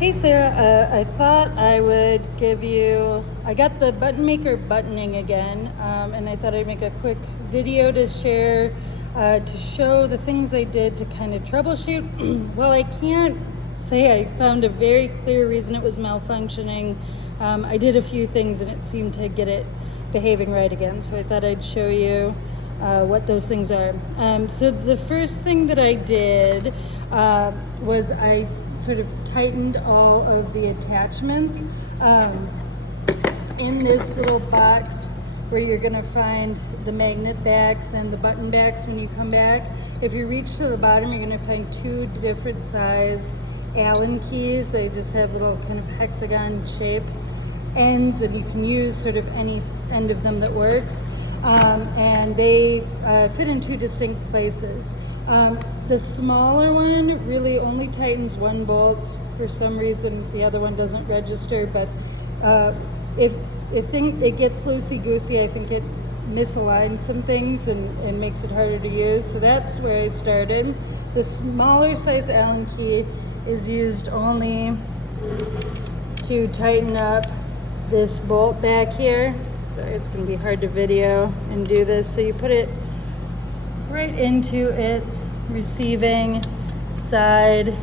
Hey Sarah, I thought I would give you, I got the button maker buttoning again, and I thought I'd make a quick video to share, to show the things I did to kind of troubleshoot. Well, I can't say I found a very clear reason it was malfunctioning. I did a few things and it seemed to get it behaving right again, so I thought I'd show you what those things are. So the first thing that I did was I sort of tightened all of the attachments in this little box where you're going to find the magnet backs and the button backs when you come back. If you reach to the bottom, you're going to find two different size Allen keys. They just have little kind of hexagon shape ends, and you can use sort of any end of them that works. And they fit in two distinct places. The smaller one really only tightens one bolt. For some reason, the other one doesn't register, but if it gets loosey-goosey, I think it misaligns some things and makes it harder to use. So that's where I started. The smaller size Allen key is used only to tighten up this bolt back here. Sorry, it's going to be hard to video and do this. So you put it right into its receiving side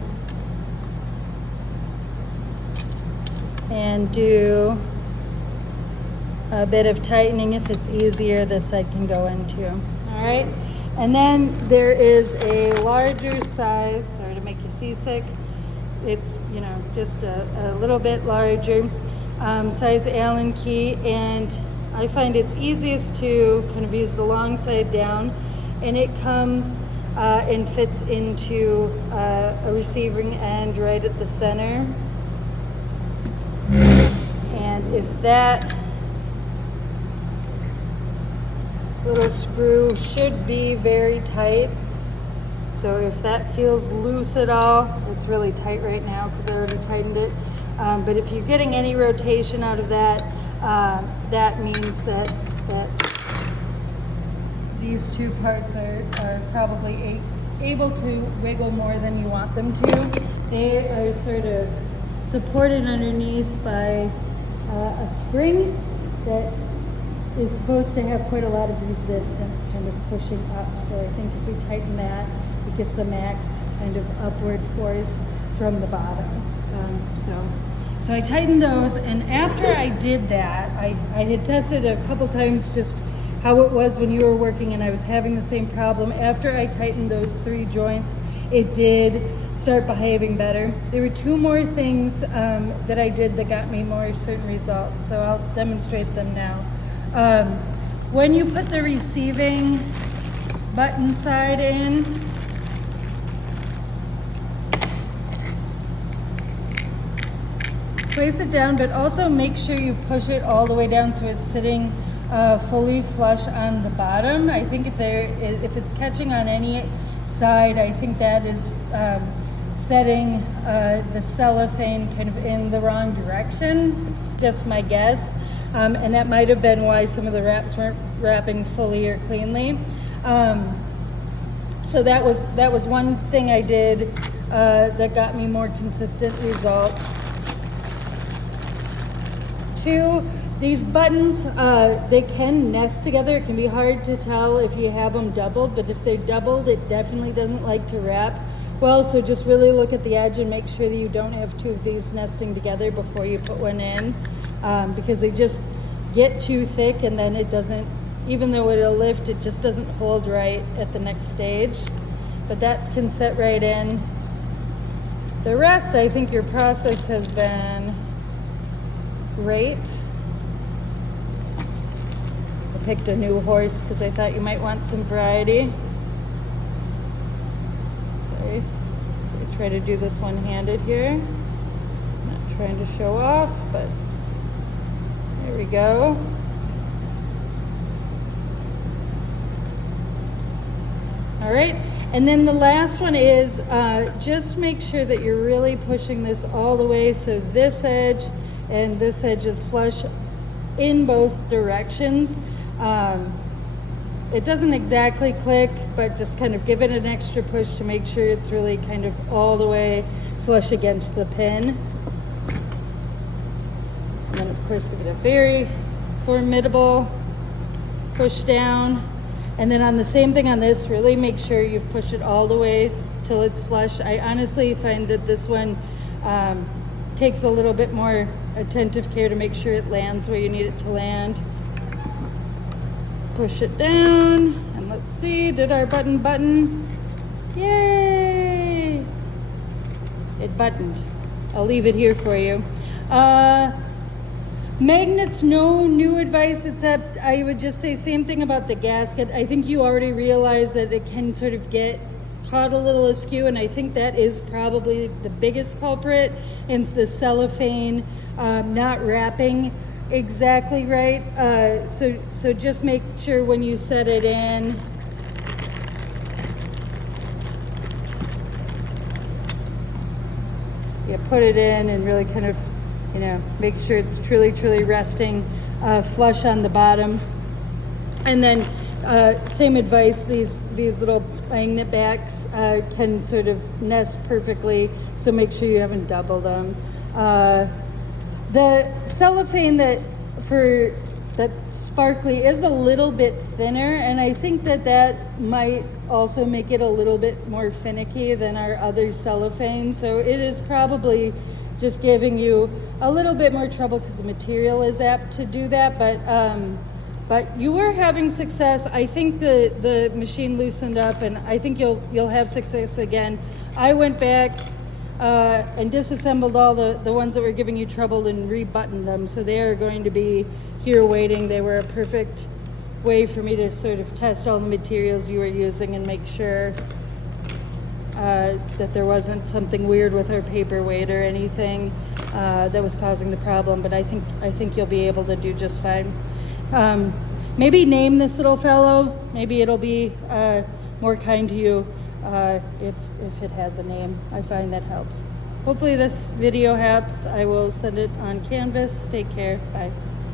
and do a bit of tightening. If it's easier, this side can go into. All right, and then there is a larger size, sorry to make you seasick, it's just a little bit larger size Allen key, and I find it's easiest to kind of use the long side down, and it comes and fits into a receiving end right at the center. And if that little screw should be very tight, so if that feels loose at all, it's really tight right now because I already tightened it. But if you're getting any rotation out of that, that means that these two parts are probably able to wiggle more than you want them to. They are sort of supported underneath by a spring that is supposed to have quite a lot of resistance kind of pushing up. So I think if we tighten that, it gets the max kind of upward force from the bottom. So I tightened those, and after I did that, I had tested a couple times just how it was when you were working, and I was having the same problem. After I tightened those three joints, it did start behaving better. There were two more things that I did that got me more certain results, so I'll demonstrate them now. When you put the receiving button side in, place it down, but also make sure you push it all the way down so it's sitting fully flush on the bottom. I think if it's catching on any side, I think that is setting the cellophane kind of in the wrong direction. It's just my guess, and that might have been why some of the wraps weren't wrapping fully or cleanly. So that was one thing I did that got me more consistent results. Two, these buttons, they can nest together. It can be hard to tell if you have them doubled, but if they're doubled, it definitely doesn't like to wrap well. So just really look at the edge and make sure that you don't have two of these nesting together before you put one in, because they just get too thick, and then it doesn't, even though it'll lift, it just doesn't hold right at the next stage. But that can set right in. The rest, I think your process has been great. I picked a new horse because I thought you might want some variety. Sorry. So I try to do this one-handed here. I'm not trying to show off, but there we go. All right. And then the last one is just make sure that you're really pushing this all the way so this edge and this edge is flush in both directions. It doesn't exactly click, but just kind of give it an extra push to make sure it's really kind of all the way flush against the pin. And then of course give it a very formidable push down. And then on the same thing on this, really make sure you've pushed it all the way till it's flush. I honestly find that this one takes a little bit more attentive care to make sure it lands where you need it to land. Push it down, and let's see, did our button? Yay! It buttoned. I'll leave it here for you. Magnets, no new advice, except I would just say same thing about the gasket. I think you already realize that it can sort of get caught a little askew, and I think that is probably the biggest culprit. It's the cellophane not wrapping exactly right. So just make sure when you set it in, you put it in and really kind of, you know, make sure it's truly resting flush on the bottom. And then same advice, these little magnet backs can sort of nest perfectly, so make sure you haven't doubled them. The cellophane that's sparkly is a little bit thinner, and I think that might also make it a little bit more finicky than our other cellophane. So it is probably just giving you a little bit more trouble because the material is apt to do that. But you were having success. I think the machine loosened up, and I think you'll have success again. I went back and disassembled all the ones that were giving you trouble and rebuttoned them. So they are going to be here waiting. They were a perfect way for me to sort of test all the materials you were using and make sure that there wasn't something weird with our paperweight or anything that was causing the problem. But I think you'll be able to do just fine. Maybe name this little fellow. Maybe it'll be more kind to you if it has a name. I find that helps. Hopefully this video helps. I will send it on Canvas. Take care. Bye.